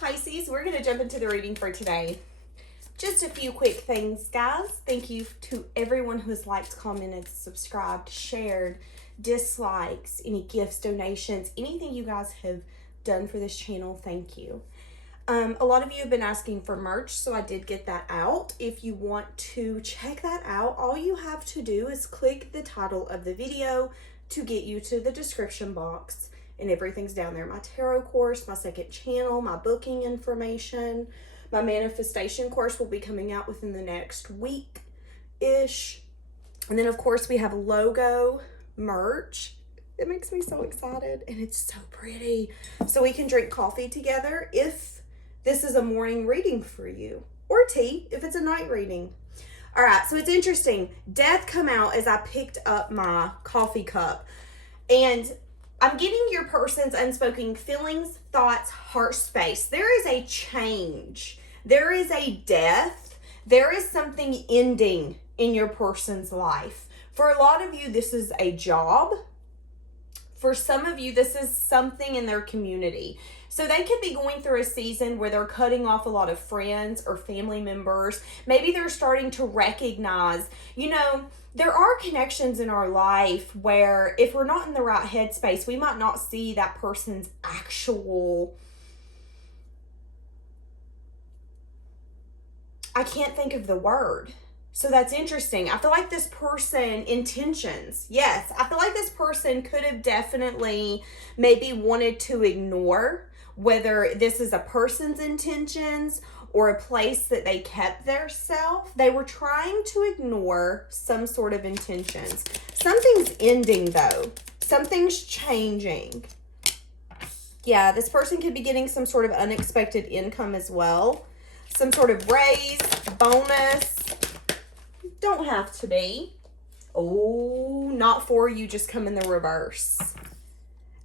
Pisces, we're going to jump into the reading for today. Just a few quick things, guys. Thank you to everyone who has liked, commented, subscribed, shared, dislikes, any gifts, donations, anything you guys have done for this channel. Thank you. A lot of you have been asking for merch, so I did get that out. If you want to check that out, all you have to do is click the title of the video to get you to the description box, and everything's down there. My tarot course, my second channel, my booking information, my manifestation course will be coming out within the next week-ish. And then, of course, we have logo merch. It makes me so excited, and it's so pretty. So we can drink coffee together if this is a morning reading for you, or tea if it's a night reading. All right, so it's interesting. Death come out as I picked up my coffee cup, and I'm getting your person's unspoken feelings, thoughts, heart space. There is a change. There is a death. There is something ending in your person's life. For a lot of you, this is a job. For some of you, this is something in their community. So they could be going through a season where they're cutting off a lot of friends or family members. Maybe they're starting to recognize, there are connections in our life where if we're not in the right headspace, we might not see that person's actual, I can't think of the word. So that's interesting. I feel like this person, intentions. Yes, I feel like this person could have definitely maybe wanted to ignore whether this is a person's intentions or a place that they kept their self. They were trying to ignore some sort of intentions. Something's ending though. Something's changing. Yeah, this person could be getting some sort of unexpected income as well. Some sort of raise, bonus. Don't have to be. Oh, not for you, just come in the reverse.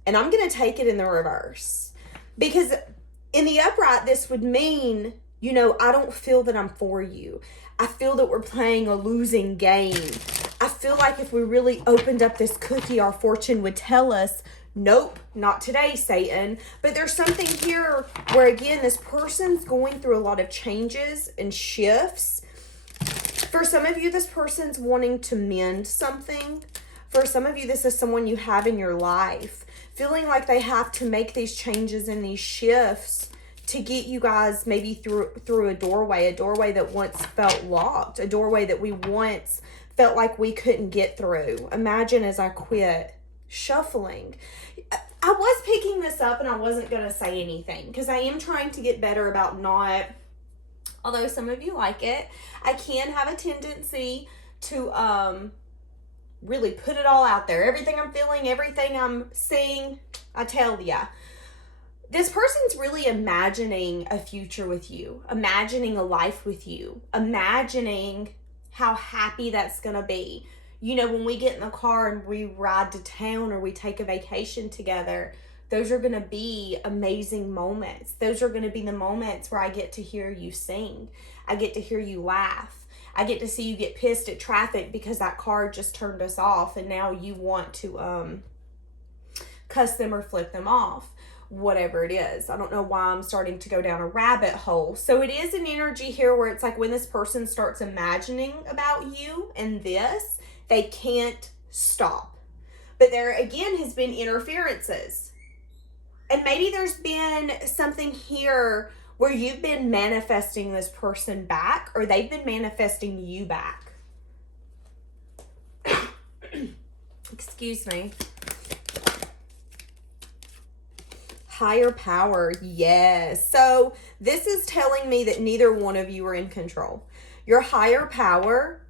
And I'm going to take it in the reverse. Because in the upright, this would mean, I don't feel that I'm for you. I feel that we're playing a losing game. I feel like if we really opened up this cookie, our fortune would tell us, nope, not today, Satan. But there's something here where, again, this person's going through a lot of changes and shifts. For some of you, this person's wanting to mend something. For some of you, this is someone you have in your life, feeling like they have to make these changes and these shifts to get you guys maybe through a doorway that once felt locked, a doorway that we once felt like we couldn't get through. Imagine as I quit shuffling. I was picking this up and I wasn't going to say anything because I am trying to get better about not, although some of you like it, I can have a tendency to really put it all out there. Everything I'm feeling, everything I'm seeing, I tell ya. This person's really imagining a future with you, imagining a life with you, imagining how happy that's going to be. When we get in the car and we ride to town or we take a vacation together, those are going to be amazing moments. Those are going to be the moments where I get to hear you sing. I get to hear you laugh. I get to see you get pissed at traffic because that car just turned us off and now you want to cuss them or flip them off. Whatever it is. I don't know why I'm starting to go down a rabbit hole. So it is an energy here where it's like when this person starts imagining about you and this, they can't stop. But there again has been interferences. And maybe there's been something here where you've been manifesting this person back or they've been manifesting you back. Excuse me. Higher power. Yes. So this is telling me that neither one of you are in control. Your higher power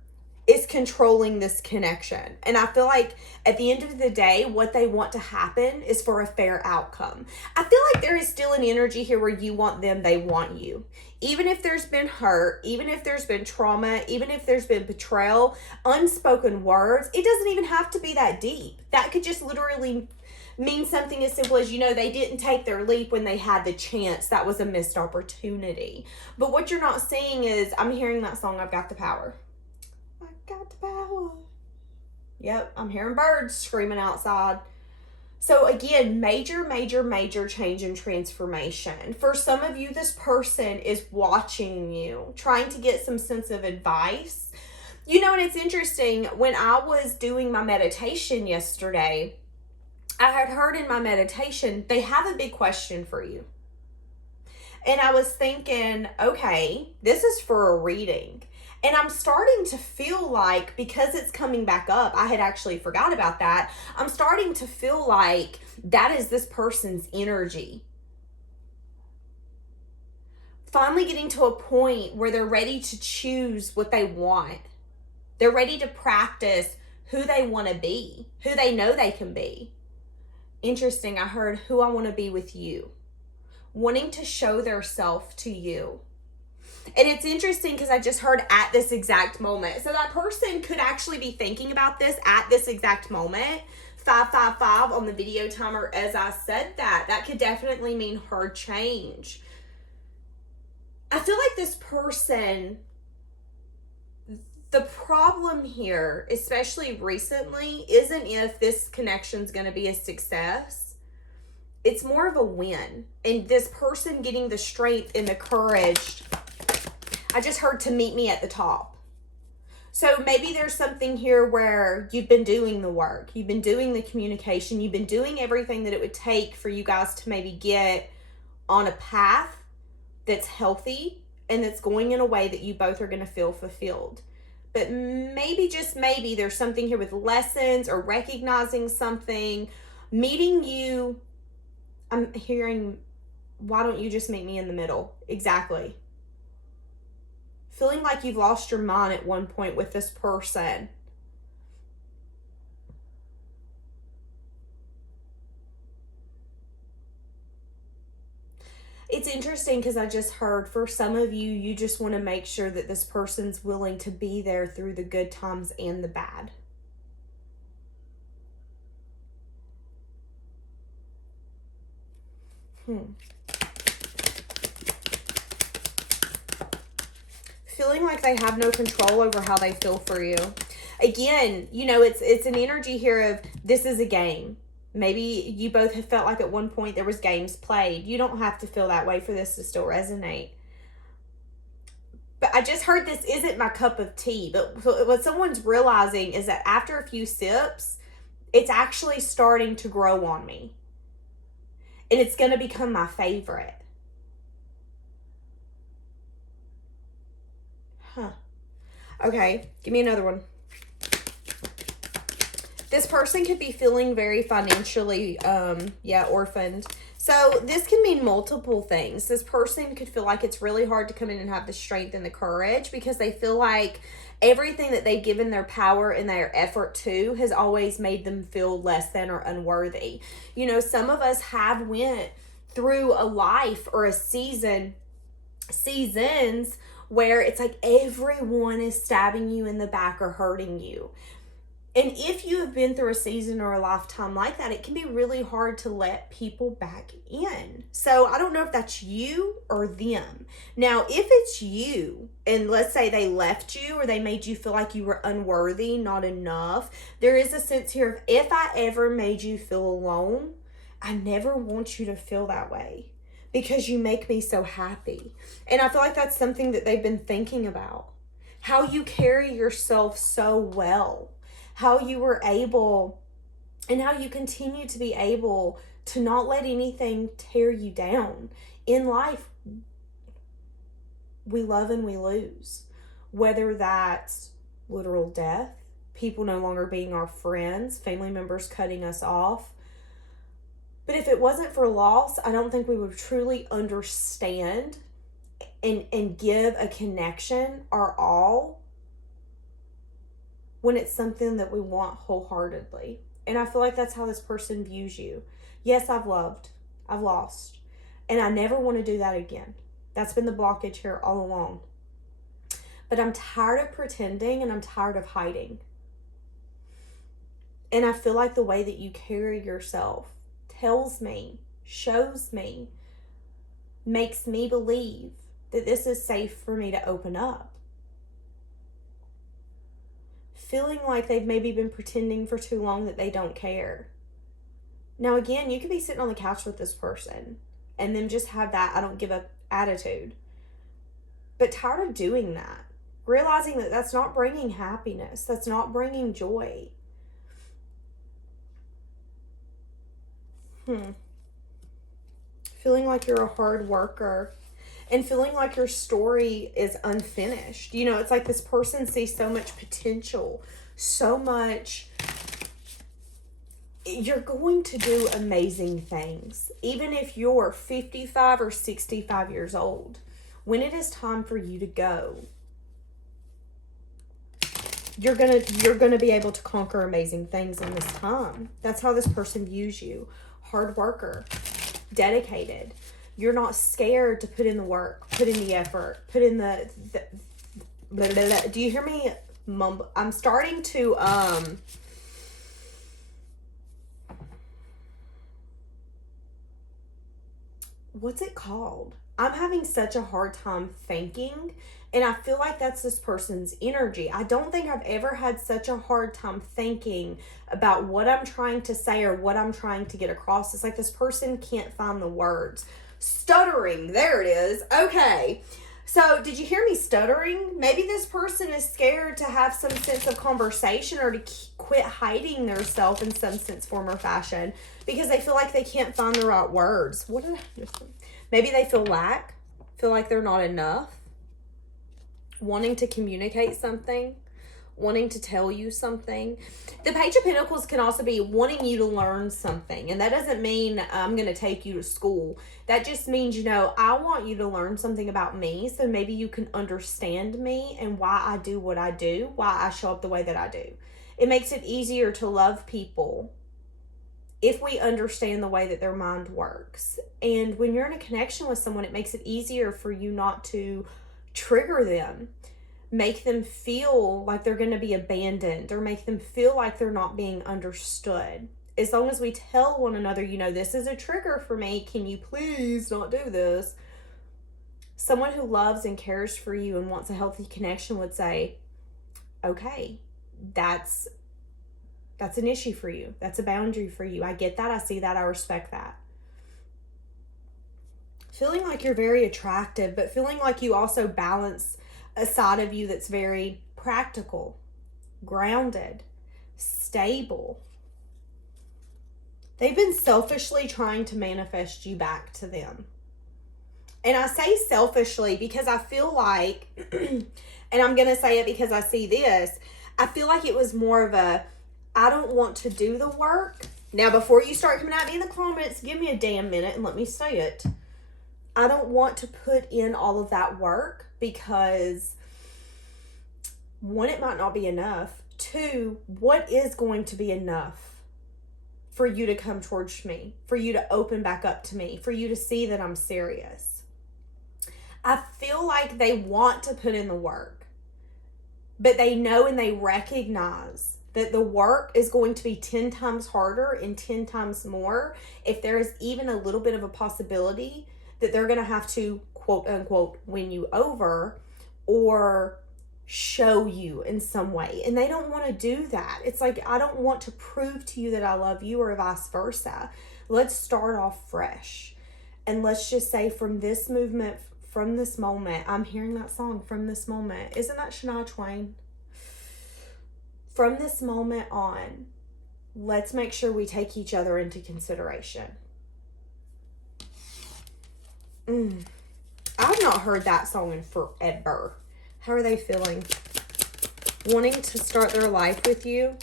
is controlling this connection. And I feel like at the end of the day, what they want to happen is for a fair outcome. I feel like there is still an energy here where you want them, they want you. Even if there's been hurt, even if there's been trauma, even if there's been betrayal, unspoken words, it doesn't even have to be that deep. That could just literally mean something as simple as, they didn't take their leap when they had the chance. That was a missed opportunity. But what you're not seeing is, I'm hearing that song, I've Got the Power. Got the power. Yep, I'm hearing birds screaming outside. So again, major, major, major change and transformation. For some of you, this person is watching you, trying to get some sense of advice. You know, and it's interesting, when I was doing my meditation yesterday, I had heard in my meditation, they have a big question for you. And I was thinking, okay, this is for a reading. And I'm starting to feel like, because it's coming back up, I had actually forgot about that. I'm starting to feel like that is this person's energy. Finally getting to a point where they're ready to choose what they want. They're ready to practice who they want to be, who they know they can be. Interesting, I heard who I want to be with you. Wanting to show their self to you. And it's interesting because I just heard at this exact moment. So that person could actually be thinking about this at this exact moment. 555 on the video timer as I said that. That could definitely mean her change. I feel like this person, the problem here, especially recently, isn't if this connection's going to be a success. It's more of a win. And this person getting the strength and the courage, I just heard, to meet me at the top. So maybe there's something here where you've been doing the work. You've been doing the communication. You've been doing everything that it would take for you guys to maybe get on a path that's healthy and that's going in a way that you both are going to feel fulfilled. But maybe, just maybe, there's something here with lessons or recognizing something, meeting you. I'm hearing, why don't you just meet me in the middle? Exactly. Feeling like you've lost your mind at one point with this person. It's interesting because I just heard, for some of you, you just want to make sure that this person's willing to be there through the good times and the bad. Feeling like they have no control over how they feel for you. Again, you know, it's an energy here of, this is a game. Maybe you both have felt like at one point there was games played. You don't have to feel that way for this to still resonate. But I just heard this isn't my cup of tea. But what someone's realizing is that after a few sips, it's actually starting to grow on me. And it's going to become my favorite. Okay, give me another one. This person could be feeling very financially, orphaned. So this can mean multiple things. This person could feel like it's really hard to come in and have the strength and the courage because they feel like everything that they've given their power and their effort to has always made them feel less than or unworthy. You know, some of us have went through a life or a seasons where it's like everyone is stabbing you in the back or hurting you. And if you have been through a season or a lifetime like that, it can be really hard to let people back in. So I don't know if that's you or them. Now, if it's you, and let's say they left you or they made you feel like you were unworthy, not enough, there is a sense here of, if I ever made you feel alone, I never want you to feel that way because you make me so happy. And I feel like that's something that they've been thinking about. How you carry yourself so well. How you were able, and how you continue to be able to not let anything tear you down. In life, we love and we lose. Whether that's literal death, people no longer being our friends, family members cutting us off. But if it wasn't for loss, I don't think we would truly understand and give a connection our all when it's something that we want wholeheartedly. And I feel like that's how this person views you. Yes, I've loved, I've lost, and I never want to do that again. That's been the blockage here all along. But I'm tired of pretending and I'm tired of hiding. And I feel like the way that you carry yourself tells me, shows me, makes me believe that this is safe for me to open up. Feeling like they've maybe been pretending for too long that they don't care. Now, again, you could be sitting on the couch with this person and then just have that I don't give up attitude. But tired of doing that. Realizing that that's not bringing happiness. That's not bringing joy. Feeling like you're a hard worker. And feeling like your story is unfinished. You know, it's like this person sees so much potential. So much. You're going to do amazing things. Even if you're 55 or 65 years old. When it is time for you to go, you're gonna be able to conquer amazing things in this time. That's how this person views you. Hard worker, dedicated. You're not scared to put in the work, put in the effort, put in the blah, blah, blah. Do you hear me mumble? I'm starting to what's it called? I'm having such a hard time thinking, and I feel like that's this person's energy. I don't think I've ever had such a hard time thinking about what I'm trying to say or what I'm trying to get across. It's like this person can't find the words. Stuttering, there it is. Okay, so did you hear me stuttering? Maybe this person is scared to have some sense of conversation or to quit hiding their self in some sense, form, or fashion because they feel like they can't find the right words. What did I just say? Maybe they feel like they're not enough, wanting to communicate something, wanting to tell you something. The Page of Pentacles can also be wanting you to learn something. And that doesn't mean I'm going to take you to school. That just means, you know, I want you to learn something about me so maybe you can understand me and why I do what I do, why I show up the way that I do. It makes it easier to love people if we understand the way that their mind works. And when you're in a connection with someone, it makes it easier for you not to trigger them, make them feel like they're going to be abandoned, or make them feel like they're not being understood. As long as we tell one another, you know, this is a trigger for me, can you please not do this? Someone who loves and cares for you and wants a healthy connection would say, okay, that's an issue for you. That's a boundary for you. I get that. I see that. I respect that. Feeling like you're very attractive, but feeling like you also balance a side of you that's very practical, grounded, stable. They've been selfishly trying to manifest you back to them. And I say selfishly because I feel like, and I'm going to say it because I see this, I feel like it was more of a, I don't want to do the work. Now, before you start coming at me in the comments, give me a damn minute and let me say it. I don't want to put in all of that work because, one, it might not be enough. Two, what is going to be enough for you to come towards me, for you to open back up to me, for you to see that I'm serious? I feel like they want to put in the work, but they know and they recognize that the work is going to be 10 times harder and 10 times more if there is even a little bit of a possibility that they're going to have to, quote unquote, win you over or show you in some way. And they don't want to do that. It's like, I don't want to prove to you that I love you or vice versa. Let's start off fresh. And let's just say from this movement, from this moment, I'm hearing that song, From This Moment. Isn't that Shania Twain? From this moment on, let's make sure we take each other into consideration. I've not heard that song in forever. How are they feeling? Wanting to start their life with you?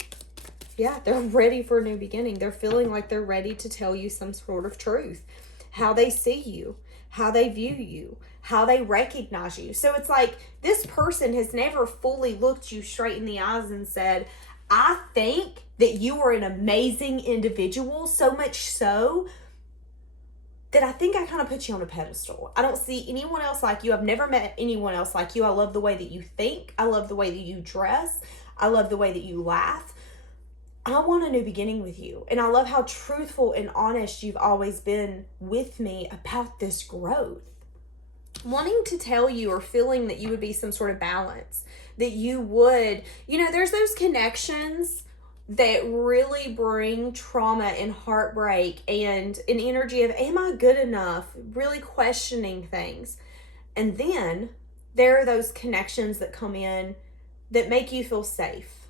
Yeah, they're ready for a new beginning. They're feeling like they're ready to tell you some sort of truth. How they see you, how they view you, how they recognize you. So it's like this person has never fully looked you straight in the eyes and said, I think that you are an amazing individual, so much so that I think I kind of put you on a pedestal. I don't see anyone else like you. I've never met anyone else like you. I love the way that you think. I love the way that you dress. I love the way that you laugh. I want a new beginning with you. And I love how truthful and honest you've always been with me about this growth. Wanting to tell you or feeling that you would be some sort of balance. That you would, you know, there's those connections that really bring trauma and heartbreak and an energy of, am I good enough? Really questioning things. And then there are those connections that come in that make you feel safe,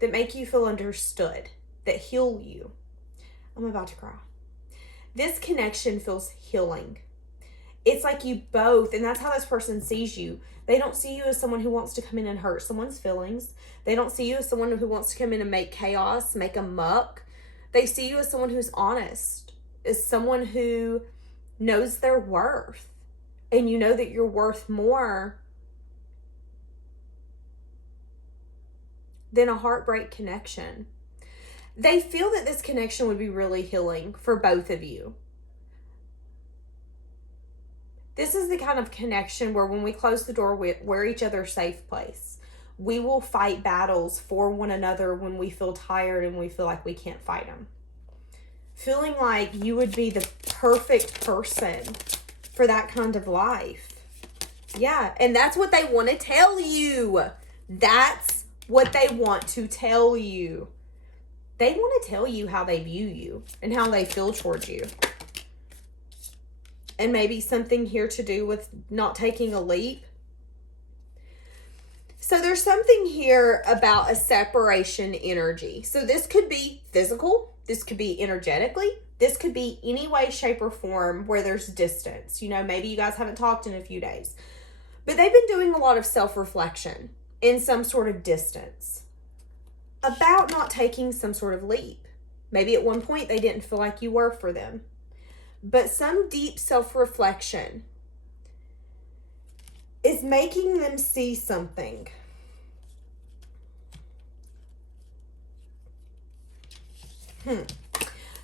that make you feel understood, that heal you. I'm about to cry. This connection feels healing. It's like you both, and that's how this person sees you. They don't see you as someone who wants to come in and hurt someone's feelings. They don't see you as someone who wants to come in and make chaos, make a muck. They see you as someone who's honest, as someone who knows their worth. And you know that you're worth more than a heartbreak connection. They feel that this connection would be really healing for both of you. This is the kind of connection where when we close the door, we're each other's safe place. We will fight battles for one another when we feel tired and we feel like we can't fight them. Feeling like you would be the perfect person for that kind of life. Yeah, and that's what they want to tell you. That's what they want to tell you. They want to tell you how they view you and how they feel towards you. And maybe something here to do with not taking a leap. So there's something here about a separation energy. So this could be physical. This could be energetically. This could be any way, shape, or form where there's distance. You know, maybe you guys haven't talked in a few days. But they've been doing a lot of self-reflection in some sort of distance about not taking some sort of leap. Maybe at one point they didn't feel like you were for them. But some deep self-reflection is making them see something.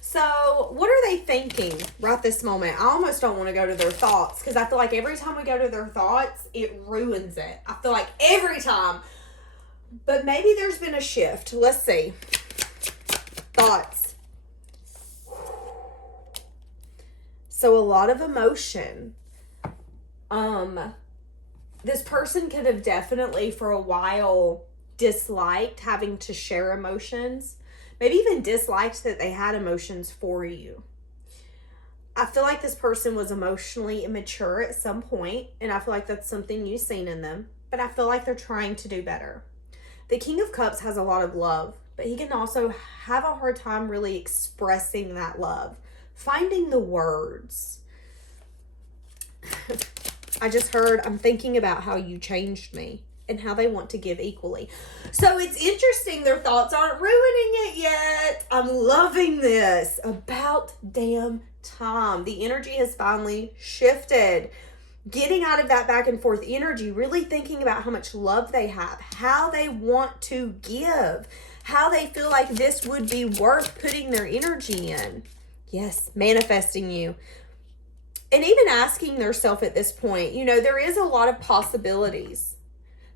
So what are they thinking right this moment? I almost don't want to go to their thoughts because I feel like every time we go to their thoughts, it ruins it. I feel like every time. But maybe there's been a shift. Let's see. Thoughts. So a lot of emotion. This person could have definitely for a while disliked having to share emotions. Maybe even disliked that they had emotions for you. I feel like this person was emotionally immature at some point, and I feel like that's something you've seen in them, but I feel like they're trying to do better. The King of Cups has a lot of love, but he can also have a hard time really expressing that love, finding the words. I just heard, I'm thinking about how you changed me and how they want to give equally. So it's interesting. Their thoughts aren't ruining it yet. I'm loving this. About damn time. The energy has finally shifted. Getting out of that back and forth energy, really thinking about how much love they have, how they want to give, how they feel like this would be worth putting their energy in. Yes, manifesting you. And even asking themselves at this point, you know, there is a lot of possibilities.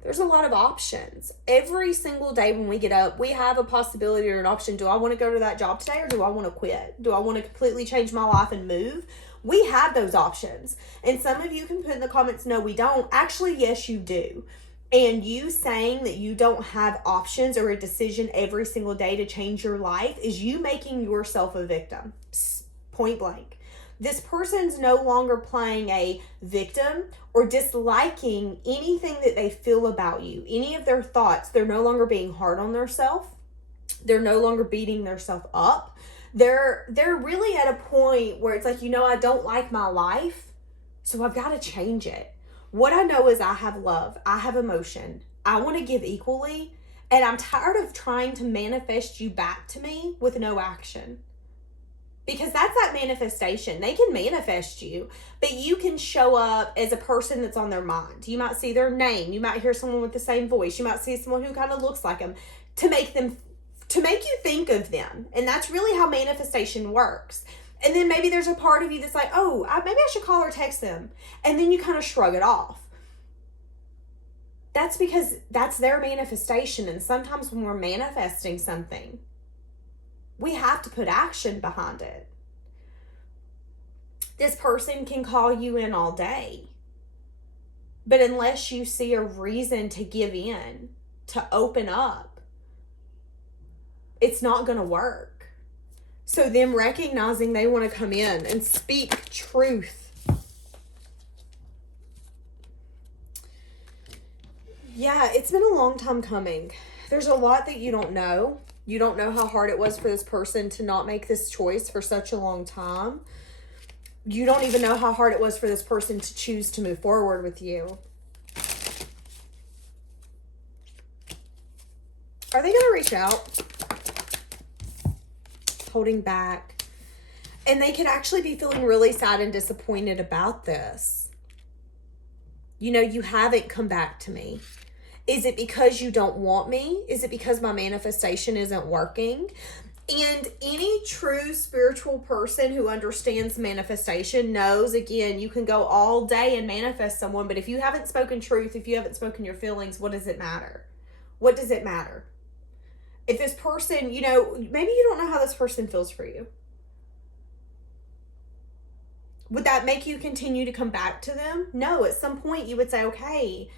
There's a lot of options. Every single day when we get up, we have a possibility or an option. Do I want to go to that job today or do I want to quit? Do I want to completely change my life and move? We have those options. And some of you can put in the comments, no, we don't. Actually, yes, you do. And you saying that you don't have options or a decision every single day to change your life is you making yourself a victim. Point blank. This person's no longer playing a victim or disliking anything that they feel about you, any of their thoughts. They're no longer being hard on themselves. They're no longer beating themselves up. They're really at a point where it's like, you know, I don't like my life, so I've got to change it. What I know is I have love. I have emotion. I want to give equally, and I'm tired of trying to manifest you back to me with no action. Because that's that manifestation. They can manifest you, but you can show up as a person that's on their mind. You might see their name. You might hear someone with the same voice. You might see someone who kind of looks like them to make you think of them. And that's really how manifestation works. And then maybe there's a part of you that's like, oh, maybe I should call or text them. And then you kind of shrug it off. That's because that's their manifestation. And sometimes when we're manifesting something, we have to put action behind it. This person can call you in all day. But unless you see a reason to give in, to open up, it's not going to work. So them recognizing they want to come in and speak truth. Yeah, it's been a long time coming. There's a lot that you don't know. You don't know how hard it was for this person to not make this choice for such a long time. You don't even know how hard it was for this person to choose to move forward with you. Are they going to reach out? Holding back. And they could actually be feeling really sad and disappointed about this. You know, you haven't come back to me. Is it because you don't want me? Is it because my manifestation isn't working? And any true spiritual person who understands manifestation knows, again, you can go all day and manifest someone, but if you haven't spoken truth, if you haven't spoken your feelings, what does it matter? What does it matter? If this person, you know, maybe you don't know how this person feels for you. Would that make you continue to come back to them? No, at some point you would say, okay,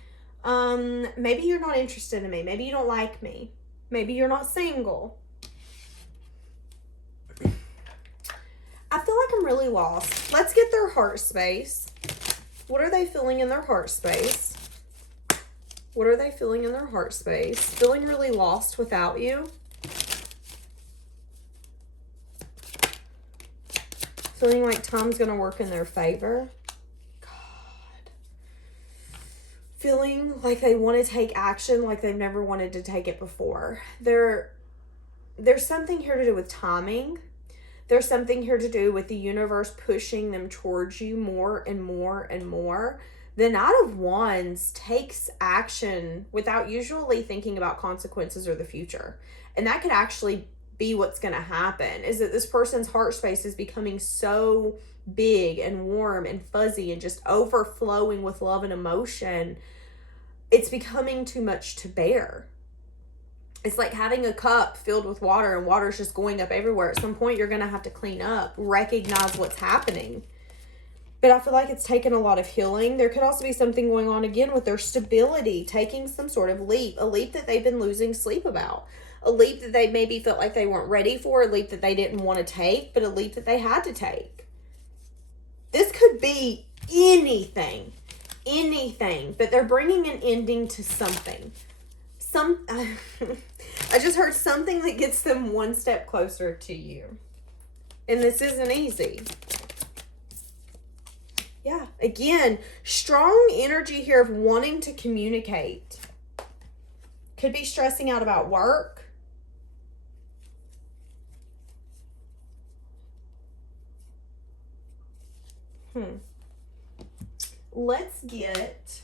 maybe you're not interested in me. Maybe you don't like me. Maybe you're not single. I feel like I'm really lost. Let's get their heart space. What are they feeling in their heart space? What are they feeling in their heart space? Feeling really lost without you. Feeling like time's going to work in their favor. God. Feeling like they want to take action like they've never wanted to take it before. There's something here to do with timing. There's something here to do with the universe pushing them towards you more and more and more. The Knight of Wands takes action without usually thinking about consequences or the future. And that could actually be what's going to happen, is that this person's heart space is becoming so big and warm and fuzzy and just overflowing with love and emotion. It's becoming too much to bear. It's like having a cup filled with water and water's just going up everywhere. At some point, you're going to have to clean up, recognize what's happening. But I feel like it's taken a lot of healing. There could also be something going on again with their stability, taking some sort of leap, a leap that they've been losing sleep about, a leap that they maybe felt like they weren't ready for, a leap that they didn't want to take, but a leap that they had to take. This could be anything, but they're bringing an ending to something. I just heard something that gets them one step closer to you. And this isn't easy. Yeah, again, strong energy here of wanting to communicate. Could be stressing out about work. Let's get,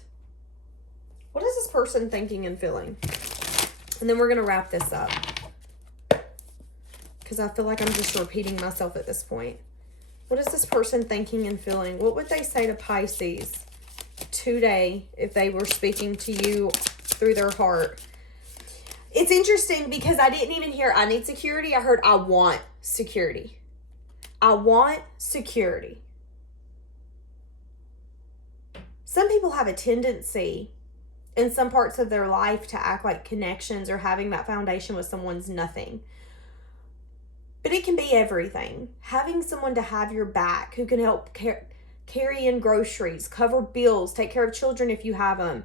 what is this person thinking and feeling? And then we're going to wrap this up, because I feel like I'm just repeating myself at this point. What is this person thinking and feeling? What would they say to Pisces today if they were speaking to you through their heart? It's interesting because I didn't even hear I need security. I heard I want security. I want security. Some people have a tendency in some parts of their life to act like connections or having that foundation with someone's nothing. But it can be everything. Having someone to have your back who can help carry in groceries, cover bills, take care of children if you have them.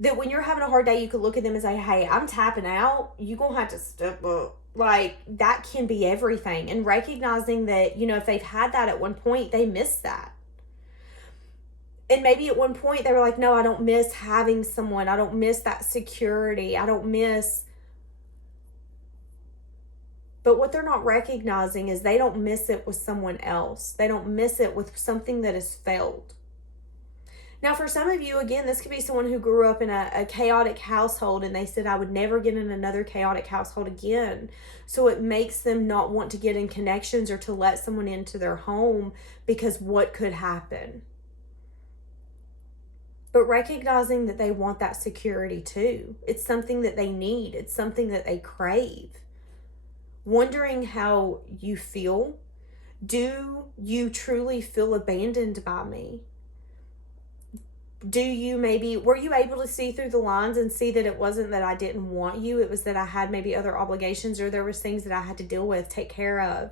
That when you're having a hard day, you could look at them and say, hey, I'm tapping out. You're going to have to step up. Like, that can be everything. And recognizing that, you know, if they've had that at one point, they miss that. And maybe at one point they were like, no, I don't miss having someone. I don't miss that security. I don't miss. But what they're not recognizing is they don't miss it with someone else. They don't miss it with something that has failed. Now, for some of you, again, this could be someone who grew up in a chaotic household and they said, I would never get in another chaotic household again. So it makes them not want to get in connections or to let someone into their home because what could happen? But recognizing that they want that security too. It's something that they need. It's something that they crave. Wondering how you feel. Do you truly feel abandoned by me? were you able to see through the lines and see that it wasn't that I didn't want you? It was that I had maybe other obligations, or there was things that I had to deal with, take care of.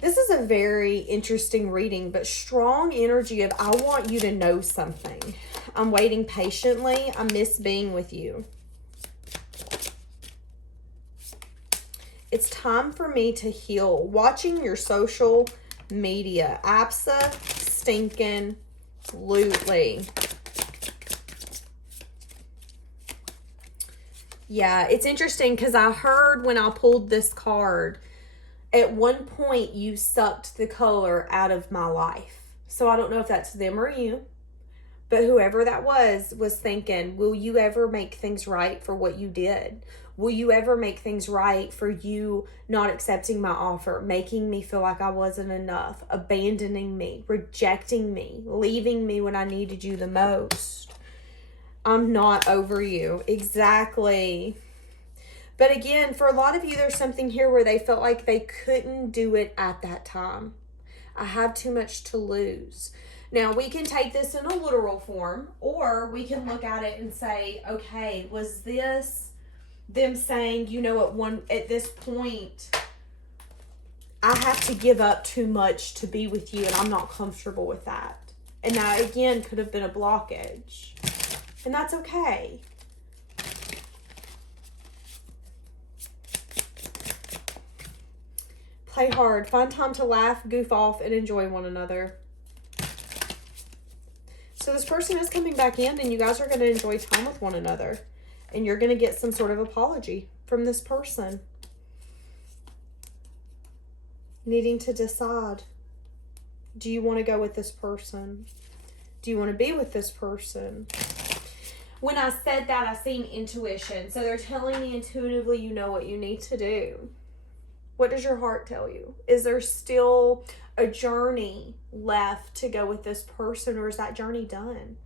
This is a very interesting reading, but strong energy of I want you to know something. I'm waiting patiently. I miss being with you. It's time for me to heal. Watching your social media. Abso-stinking-lutely. Yeah, it's interesting because I heard when I pulled this card, at one point you sucked the color out of my life. So I don't know if that's them or you, but whoever that was thinking, will you ever make things right for what you did? Will you ever make things right for you not accepting my offer, making me feel like I wasn't enough, abandoning me, rejecting me, leaving me when I needed you the most? I'm not over you. Exactly. But again, for a lot of you, there's something here where they felt like they couldn't do it at that time. I have too much to lose. Now, we can take this in a literal form, or we can look at it and say, okay, was this them saying, you know, at this point, I have to give up too much to be with you, and I'm not comfortable with that. And that, again, could have been a blockage. And that's okay. Play hard. Find time to laugh, goof off, and enjoy one another. So this person is coming back in, and you guys are going to enjoy time with one another. And you're going to get some sort of apology from this person. Needing to decide. Do you want to go with this person? Do you want to be with this person? When I said that, I seen intuition. So they're telling me intuitively you know what you need to do. What does your heart tell you? Is there still a journey left to go with this person, or is that journey done?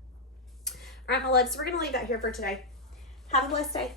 All right, my loves, we're going to leave that here for today. Have a blessed day.